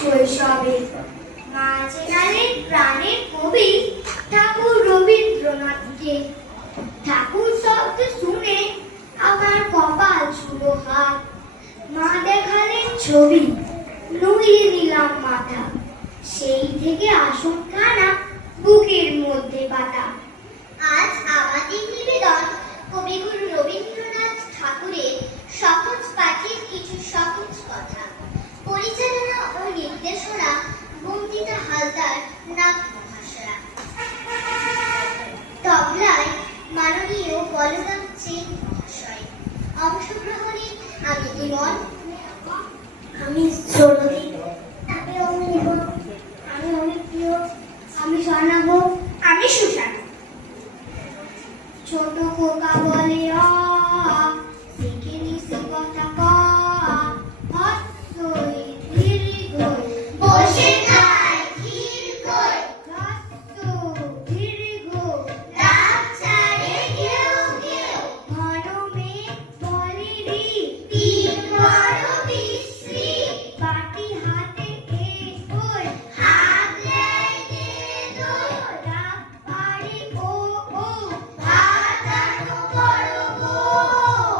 শৈশবে মা চেনালেন প্রাণের কবি ঠাকুর রবীন্দ্রনাথকে। ঠাকুর শব্দ শুনে আমার কপাল ছুলো হাত। মা দেখালেন ছবি, নুইয়ে নিলাম মাথা। সেই থেকে আশঙ্কানা বুকের মধ্যে পাতা। আজ আমাদের নিবেদন কবিগুরু রবীন্দ্রনাথ ঠাকুরের সহজ পাঠের কিছু সহজ কথা। পরিচালনা ও নির্দেশনা বন্দিতা হালদার, নাক মহাশয়া। তবলায় মাননীয় বলরাম চেন মহাশয়। অংশগ্রহণে আমি ইমন, আমি সরদী, আমি অমিতা, আমি অমিপ্রিয়, আমি স্বর্ণাভ, আমি সুশানা। ছোট খোকা বলে অ, শিখে নিছি কথা ক, হস্য ই দীর্ঘ ই, বসে খায় ধীর কই, হস্য দীর্ঘ, রাত ছাড়ে কেউ কেউ, ঘন মেঘ বলে রি, তিন বড় বিশ্রী, বাটি হাতে এ ওই, হাত নেয় দে দই, ডাক পাড়ে ও ও, ভাত আনো বড় বউ।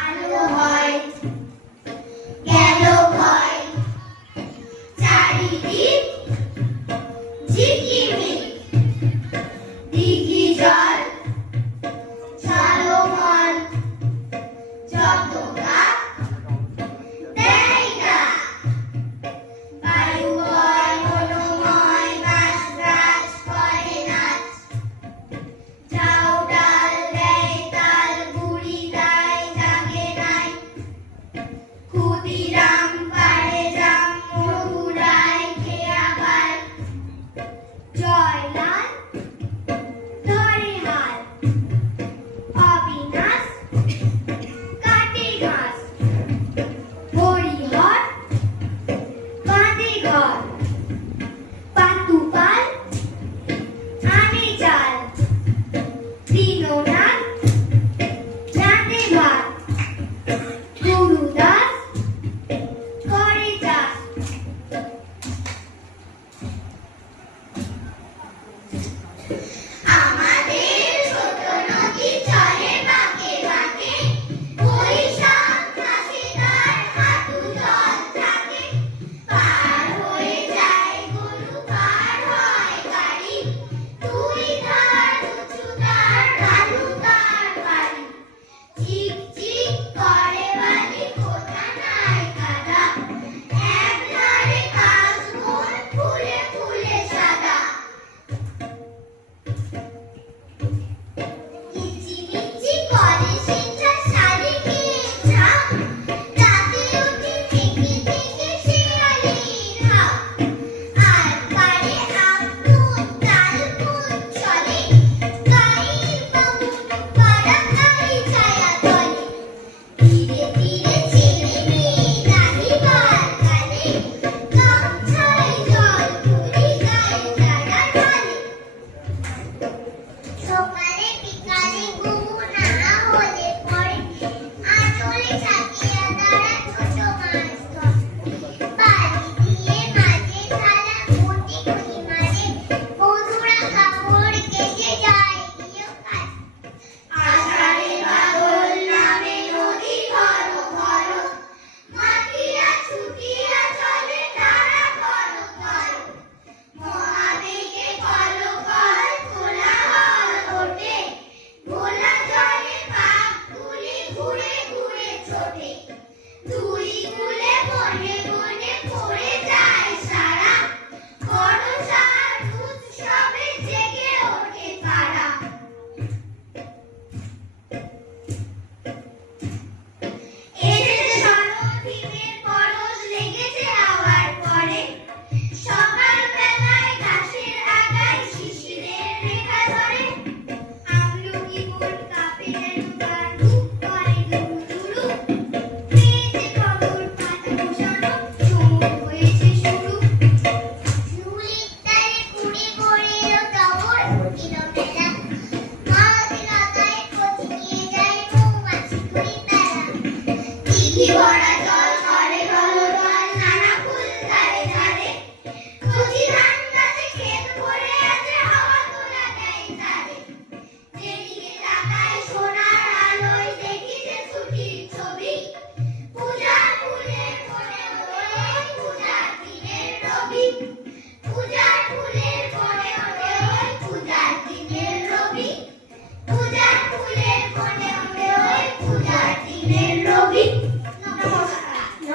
আলো হয়, গেল ভয়, চারিদিক ঝিকিমিক, দিঘি জল ঝলমল, যত গাছ দেয় না, বায়ু হয় মনোময়, বাঁশ গাছ করে নাচ, ঝাউ ডাল দেয় তাল, বুড়ি গায় জাগে নাই, ক্ষুদিরাম পাড়ে জাম, মধুরায় খেয়া বাই, জয়লাল ধরে হাল, অবিনাশ কাটে ঘাস, হরিহর বাঁধে ঘর, পাতুপাল আনে চাল, দীননাথ রাঁধে ভাত, গুরুদাস করে চাষ। আমাদের ছোট নদী চলে বাঁকে বাঁকে, বৈশাখ মাসে তার হাঁটু জল থাকে, পার হয়ে যায় গরু, পার হয় গাড়ি, দুই ধার উঁচু তার, ঢালু তার বাড়ি, ঝিক ঝিক করে বালি, ফোঁটা নাই কাদা, এক ধারে কাশবন, ফুলে ফুলে সাদা, কিচিমিচি করে সেটা শালিকে ঝাঁক, রাতে ওঠে থেকে থেকে শিয়ালির হাঁক, আর পারে আমকুল তালকুল চলে, গাইর বাবুর পাড়া গাই ছায়া তলে, ধীরে ধীরে ছেলে মেয়ে রাহিবার কালে, গামছায় জল ভরি গায়ে যারা ঢালে, সকালে বিকালে ঘুম না হলে পরে, আঁচলে সাজিয়া দাঁড়া ছোট মাছ ধরে, বাড়ি দিয়ে মাঝে থালা ঘটি ঘটি মাঝে, বধুরা কাপড় কেচে যায় গিয়ে কাজে, আষাঢ়ে বাদল নামে নদী ঘন ঘন, মাটিয়া ছুটিয়া চলে তারা ঘন ঘন, মহাবেগে কলকল কোলাহল ওঠে, ভোলা জলে পাখগুলি ঘুরে ঘুরে ছোটে, দুই কূলে বনে বনে পড়ে যায় সারা, বর্ষার উৎসবে জেগে ওঠে তারা। এসেছে শরৎঋতুর পরশ লেগেছে আবার পরে, সকাল বেলায় ঘাসের আগায় শিশিরের রেখা ধরে, আমলকি মন কাঁপে যেন তার রূপ করে দুরু দুরু, পেয়েছে খবর কি বলে